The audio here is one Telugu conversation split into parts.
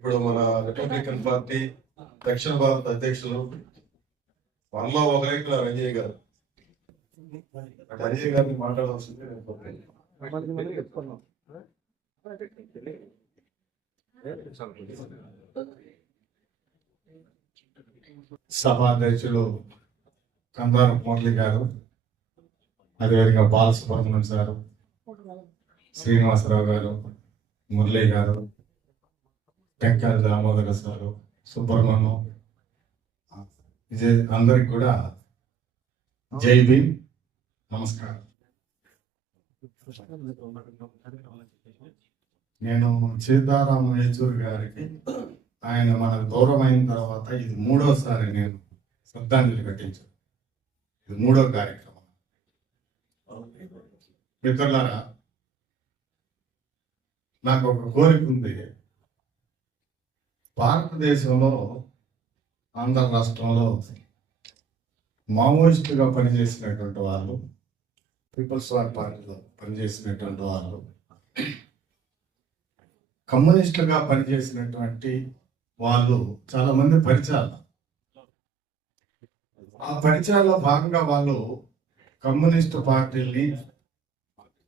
ఇప్పుడు మన రిపబ్లికన్ పార్టీ దక్షిణ భారత అధ్యక్షులు మనలో ఒకరైతే రంజయ్ గారు రంజయ్ గారిని మాట్లాడాల్సింది. సభాధ్యక్షులు కందారు మురళి గారు అదేవిధంగా బాలసుబ్రహ్మణ్యం సారు శ్రీనివాసరావు గారు మురళి గారు టెంకాయ దామోదర సారు. సుబ్రహ్మణ్యం విజయ్ అందరికి కూడా జై భీమ్. నమస్కారం. నేను సీతారామ యేచూరి గారికి ఆయన మనకు దూరం అయిన తర్వాత ఇది మూడోసారి నేను శ్రద్ధాంజలి కట్టించాను ఇది మూడో కార్యక్రమం. మిత్రులారా నాకు ఒక కోరిక ఉంది. భారతదేశంలో ఆంధ్ర రాష్ట్రంలో మావోయిస్టుగా పనిచేసినటువంటి వాళ్ళు పీపుల్స్ వార్ పార్టీలో పనిచేసినటువంటి వాళ్ళు కమ్యూనిస్టులుగా పనిచేసినటువంటి వాళ్ళు చాలామంది పరిచయాలు. ఆ పరిచయాల్లో భాగంగా వాళ్ళు కమ్యూనిస్టు పార్టీని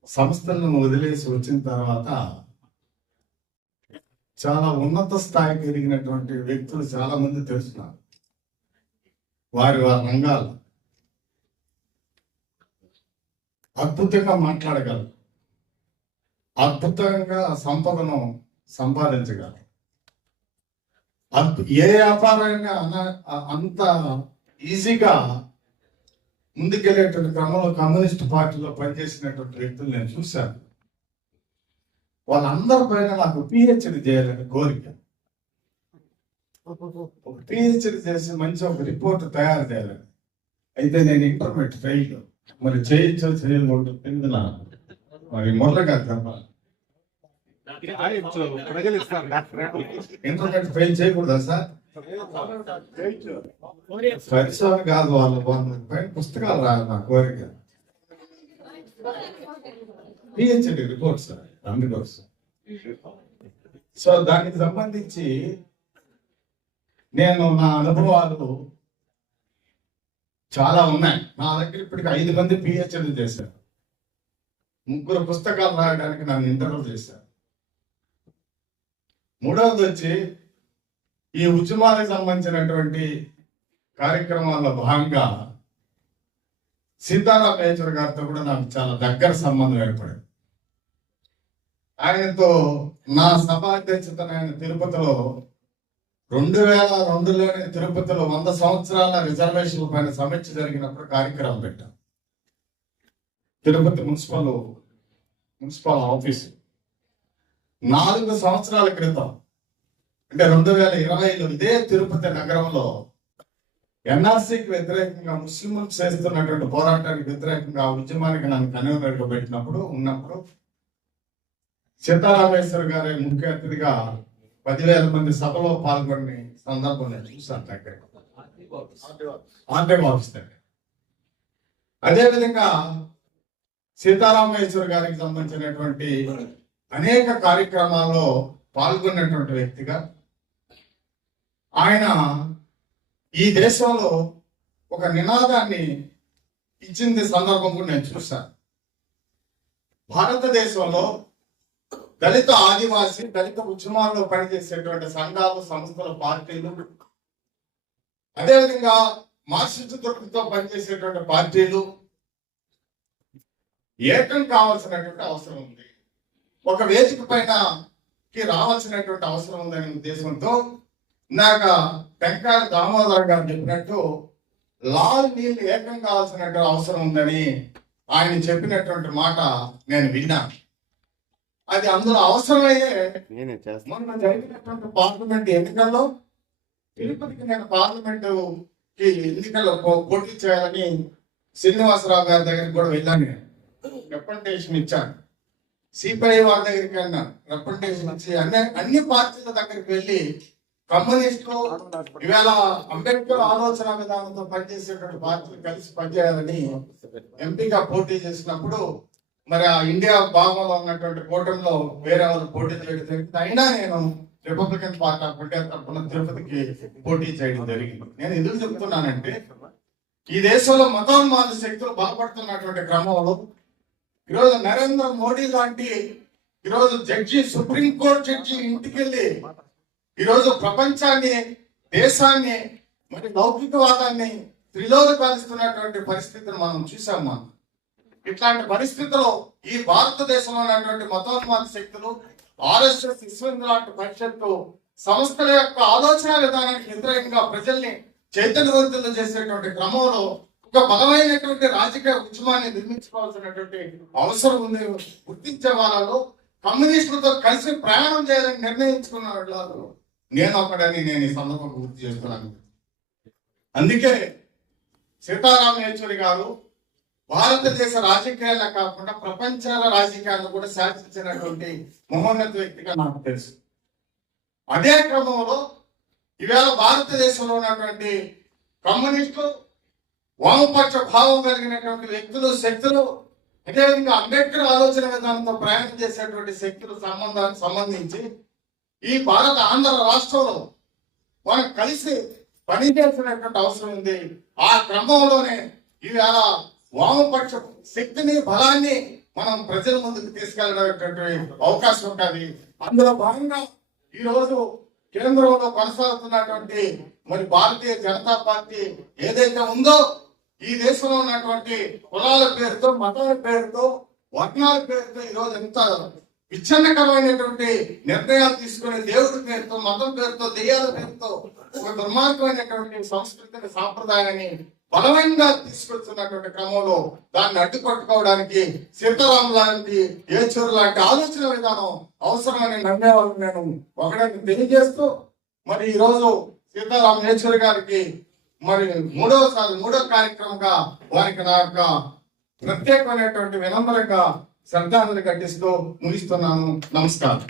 సంస్థలను వదిలేసి వచ్చిన తర్వాత చాలా ఉన్నత స్థాయికి ఎదిగినటువంటి వ్యక్తులు చాలా మంది తెలుసున్నారు వారి వారి రంగాలు. అద్భుతంగా మాట్లాడగలరు. అద్భుతంగా సంపదను సంపాదించగలరు. అద్భు- ఏ వ్యాపారంగా అన- అంత ఈజీగా ముందుకెళ్ళేటువంటి క్రమంలో కమ్యూనిస్ట్ పార్టీలో పనిచేసినటువంటి వ్యక్తులు నేను చూశాను. వాళ్ళందరి పైన నాకు పిహెచ్డి చేయాలని కోరిక. ఒక పిహెచ్డి చేసి మంచి ఒక రిపోర్ట్ తయారు చేయాలని అయితే నేను ఇంటర్మీడియట్ ఫెయిల్ మరి చేయొచ్చో చేయకూడదు ఎందుకు మరి మొదలుగా ఇంటర్నెట్ ఫెయిల్ చేయకూడదా సార్? పరిశ్రమ కాదు వాళ్ళు వాళ్ళు పైన పుస్తకాలు రాయాలి నా కోరిక. PhD report sir. అందుకోసం సో దానికి సంబంధించి నేను నా అనుభవాలు చాలా ఉన్నాయి. నా దగ్గర ఇప్పటికి ఐదు మంది పిహెచ్డీ చేశారు. ముగ్గురు పుస్తకాలు రాయడానికి నన్ను ఇంటర్వ్యూ చేశారు. మూడవది వచ్చి ఈ ఉద్యమాలకు సంబంధించినటువంటి కార్యక్రమాల్లో భాగంగా సీతారాం యేచూరి గారితో కూడా నాకు చాలా దగ్గర సంబంధం ఏర్పడింది. ఆయనతో నా సభాధ్యక్షతన నేను తిరుపతిలో రెండు వేల రెండులోనే తిరుపతిలో వంద సంవత్సరాల రిజర్వేషన్ల పైన సమీక్ష జరిగినప్పుడు కార్యక్రమం పెట్టాం. Tirupati municipal municipal office. నాలుగు సంవత్సరాల క్రితం అంటే రెండు వేల ఇరవైలో ఇదే తిరుపతి నగరంలో ఎన్ఆర్సీకి వ్యతిరేకంగా ముస్లింలు చేస్తున్నటువంటి పోరాటానికి వ్యతిరేకంగా ఉద్యమానికి నన్ను కన్వీనర్గా పెట్టినప్పుడు ఉన్నప్పుడు సీతారామేశ్వర గారి ముఖ్య అతిథిగా పదివేల మంది సభలో పాల్గొని సందర్భం నేను చూశాను దగ్గర. ఆర్టీఓ ఆఫీస్ దగ్గర. అదేవిధంగా సీతారామేశ్వర గారికి సంబంధించినటువంటి అనేక కార్యక్రమాల్లో పాల్గొన్నటువంటి వ్యక్తిగా ఆయన ఈ దేశంలో ఒక నినాదాన్ని ఇచ్చింది సందర్భం కూడా నేను చూశాను. భారతదేశంలో దళిత ఆదివాసీ దళిత ఉద్యమాల్లో పనిచేసేటువంటి సంఘాలు సంస్థలు పార్టీలు. అదేవిధంగా మార్క్సిస్ట్ దృక్పథంతో పనిచేసేటువంటి పార్టీలు. ఏకం కావాల్సినటువంటి అవసరం ఉంది. ఒక వేదిక పైన కి రావాల్సినటువంటి అవసరం ఉందనే ఉద్దేశంతో ఇందాక టెంకాయ దామోదర్ గారు చెప్పినట్టు లాల్ నీళ్ళు ఏకం కావాల్సినటువంటి అవసరం ఉందని ఆయన చెప్పినటువంటి మాట నేను విన్నాను. అది అందులో అవసరమయ్యే నేనే చేస్తాను మొన్న జరిగినటువంటి పార్లమెంట్ ఎన్నికల్లో తిరుపతికి నేను పార్లమెంట్కి ఎన్నికల్లో పోటీ చేయాలని శ్రీనివాసరావు గారి దగ్గరికి కూడా వెళ్ళాను రిప్రజెంటేషన్ ఇచ్చాను. సిపిఐ వారి దగ్గరికి వెళ్ళినా రిప్రజెంటేషన్ ఇచ్చి అన్ని అన్ని పార్టీల దగ్గరికి వెళ్ళి కమ్యూనిస్టులు ఇవాళ అంబేద్కర్ ఆలోచన విధానంతో పనిచేసేటువంటి పార్టీలు కలిసి పనిచేయాలని ఎంపీగా పోటీ చేసినప్పుడు మరి ఆ ఇండియా భాగంలో ఉన్నటువంటి కూటమిలో వేరే వాళ్ళు పోటీ చేయడం జరిగింది. అయినా నేను రిపబ్లికన్ పార్టీ ఆఫ్ ఇండియా తరఫున తిరుపతికి పోటీ చేయడం జరిగింది. నేను ఎందుకు చెప్తున్నానంటే ఈ దేశంలో మతోన్మాద శక్తులు బలపడుతున్నటువంటి క్రమంలో ఈరోజు నరేంద్ర మోడీ లాంటి ఈరోజు జడ్జి సుప్రీంకోర్టు జడ్జి ఇంటికెళ్ళి ఈరోజు ప్రపంచాన్ని దేశాన్ని మరి లౌకికవాదాన్ని త్రిలోకాలిస్తున్నటువంటి పరిస్థితిని మనం చూసాం మనం. ఇట్లాంటి పరిస్థితిలో ఈ భారతదేశంలో ఉన్నటువంటి మతోన్మాద శక్తులు ఆర్ఎస్ఎస్ విశ్వం లాంటి పరిషత్తు సంస్థల యొక్క ఆలోచన విధానానికి వ్యతిరేకంగా ప్రజల్ని చైతన్యవంతులు చేసేటువంటి క్రమంలో ఒక బలమైనటువంటి రాజకీయ ఉద్యమాన్ని నిర్మించుకోవాల్సినటువంటి అవసరం ఉంది. గుర్తించే వాళ్ళలో కమ్యూనిస్టులతో కలిసి ప్రయాణం చేయాలని నిర్ణయించుకున్న వాళ్ళు నేను ఒకడని నేను ఈ సందర్భంగా గుర్తు చేస్తున్నాను. అందుకే సీతారాం యేచూరి గారు భారతదేశ రాజకీయాలే కాకుండా ప్రపంచాల రాజకీయాలను కూడా శాసించినటువంటి మహోన్నత వ్యక్తిగా నాకు తెలుసు. అదే క్రమంలో ఈవేళ భారతదేశంలో ఉన్నటువంటి కమ్యూనిస్టు వామపక్ష భావం కలిగినటువంటి వ్యక్తులు శక్తులు అదేవిధంగా అంబేద్కర్ ఆలోచన విధానంతో ప్రయాణం చేసేటువంటి శక్తులు సంబంధానికి సంబంధించి ఈ భారత ఆంధ్ర రాష్ట్రంలో మనం కలిసి పనిచేసినటువంటి అవసరం ఉంది. ఆ క్రమంలోనే ఈవేళ వామపక్ష శక్తిని బలాన్ని మనం ప్రజల ముందుకు తీసుకెళ్ళడానికి అవకాశం ఉంటుంది. అందులో భాగంగా ఈ రోజు కేంద్రంలో కొనసాగుతున్నటువంటి మరి భారతీయ జనతా పార్టీ ఏదైతే ఉందో ఈ దేశంలో ఉన్నటువంటి కులాల పేరుతో మతాల పేరుతో వర్ణాల పేరుతో ఈ రోజు ఎంత విచ్ఛిన్నకరమైనటువంటి నిర్ణయాలు తీసుకునే దేవుడి పేరుతో మతం పేరుతో దెయ్యాల పేరుతో ఒక దుర్మార్గమైనటువంటి సంస్కృతిని సాంప్రదాయాన్ని బలవంగా తీసుకొస్తున్నటువంటి క్రమంలో దాన్ని అడ్డుపట్టుకోవడానికి సీతారాం లాంటి ఏచూరు లాంటి ఆలోచన విధానం అవసరమని నమ్మేవాళ్ళు నేను ఒకడానికి తెలియజేస్తూ మరి ఈరోజు సీతారాం యేచూరి గారికి మరి మూడవసారి మూడో కార్యక్రమంగా వారికి నా యొక్క ప్రత్యేకమైనటువంటి వినమ్రంగా శ్రద్ధాంజలి ఘటిస్తూ ముగిస్తున్నాను. నమస్కారం.